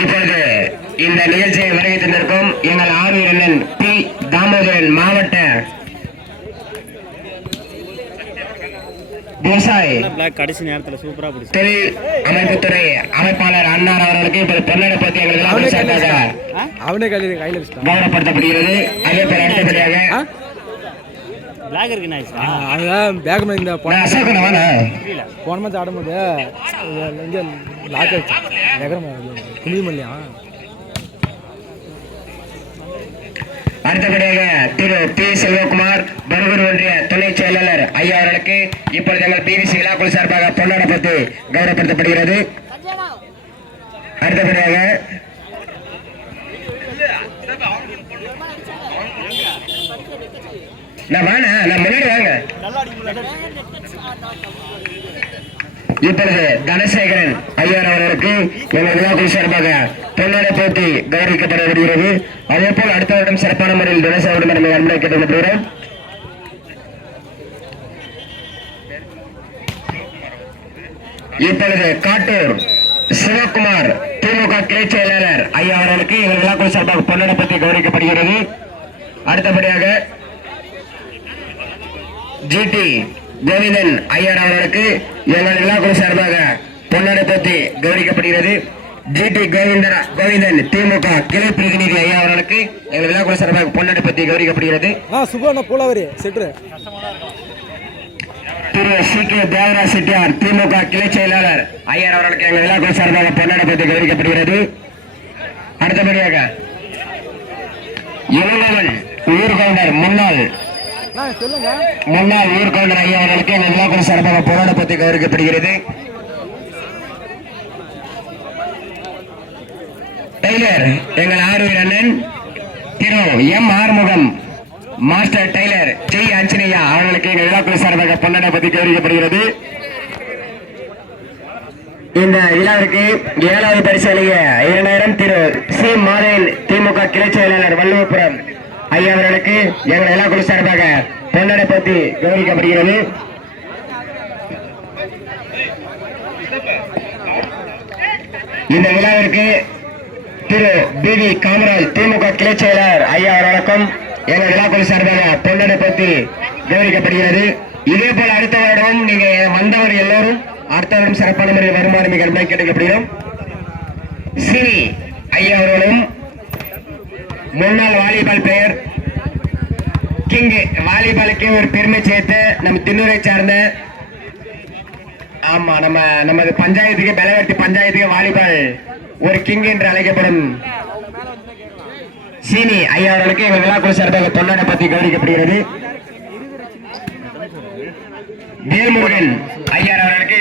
இப்பொழுது இந்த நிகழ்ச்சியை வருகை தந்திருக்கும் எங்கள் ஆர்வீரன் பி தாமோதரன் மாவட்ட விவசாயி கடைசி நேரத்தில் சூப்பரா பிடிச்சி தொழில் அமைப்புத்துறை அமைப்பாளர் அன்னார் அவர்களுக்கு இப்போது பொன்னடை எங்களுக்கு அவனே கையில் கௌரவப்படுத்தப்படுகிறது. அதே போல அடுத்தபடியாக பேக் இந்த போன மாதிரி ஆடும்போது இங்கே லாக் ஆயிடுச்சு குளிமல்லையா. அடுத்தபடியாக திரு பி செல்வகுமார் பருகூர் ஒன்றிய துணை செயலாளர் ஐயா அவர்களுக்கு இப்பொழுது எங்கள் பிவிசி விழாக்குழு சார்பாக பொன்னாடப்பட்டு கௌரவப்படுத்தப்படுகிறது. அடுத்தபடியாக முன்னாடி வாங்க. இப்பொழுது தனசேகரன் ஐயர் அவர்களுக்கு எங்கள் விழாக்குழு சார்பாக பொன்னாடை போட்டி கௌரவிக்கப்படப்படுகிறது. அதே போல் அடுத்த வருடம் சிறப்பான முறையில் தனசேகரன் அன்பை கேட்டுக்கொள்கிறோம். இப்பொழுது காட்டூர் சிவகுமார் திமுக கிளை செயலாளர் ஐயா அவர்களுக்கு எங்கள் விழாக்குழு சார்பாக பொன்னாடை போட்டி கௌரவிக்கப்படுகிறது. அடுத்தபடியாக ஜிடி கோவிந்தன் ஐயர் அவர்களுக்கு எங்கள் விழாக்குழு சார்பாக பொன்னாடை போட்டி கௌரவிக்கப்படுகிறது. ஜிடி கோவிந்தன் திமுக கிளை பிரதிநிதி ஐயா அவர்களுக்கு எங்கள் விழாக்குழு சார்பாக பொன்னாடை போட்டி கௌரவிக்கப்படுகிறது. திரு சி கே தேவராஜ் செட்டியார் திமுக கிளை செயலாளர் ஐயர் அவர்களுக்கு எங்கள் விழாக்குழு சார்பாக பொன்னாடை போட்டி கௌரவிக்கப்படுகிறது. அடுத்தபடியாக இளங்கவன் ஊர்கவுண்டர் முன்னாள் ஊர்கவுண்டர் ஐயா அவர்களுக்கு எங்கள் விழாக்குழு சார்பாக பொன்னாடை போட்டி கௌரவிக்கப்படுகிறது. டெய்லர் எங்கள் ஆர்வீர் அண்ணன் திரு M Arumugam master tailor Jai Anjaneya அவர்களுக்கு எங்கள் விழாக்குழு சார்பாக பொன்னாடை போட்டி கௌரவிக்கப்படுகிறது. இந்த விழாவிற்கு 7வது பரிசு அளிய 2000 திரு சி மாதேன் திமுக கிளை செயலாளர் வள்ளுவபுரம் ஐயா அவர்களுக்கு எங்கள் விழாக்குழு சார்பாக பொன்னாடை போட்டி கௌரவிக்கப்படுகிறது. இந்த விழாவிற்கு திரு பி வி காமராஜ் திமுக கிளை செயலாளர் ஐயா அவர்களுக்கும் எங்கள் விழாக்குழு சார்பாக பொன்னாடை போட்டி கௌரவிக்கப்படுகிறது. இதே போல அடுத்த வருடம் நீங்க வந்தவர் எல்லோரும் அடுத்த வருடம் சிறப்பான முறையில் வருமானம் நிகழ்வை கேட்டுக்கப்படுகிறோம். ஸ்ரீ ஐயா அவர்களும் முன்னாள் வாலிபால் பெயர் கிங் வாலிபாலுக்கு ஒரு பெருமை சேர்த்து நம்ம திண்ணூரை சார்ந்த ஆமா நமது பஞ்சாயத்துக்கு பெலவர்த்தி பஞ்சாயத்துக்கு வாலிபால் ஒரு கிங் என்று அழைக்கப்படும் சீனி ஐயா அவர்களுக்கு எங்கள் விழாக்குழு சார்பாக பொன்னாடை போட்டி கௌரவிக்கப்படுகிறது. வேல்முருகன் ஐயா அவர்களுக்கு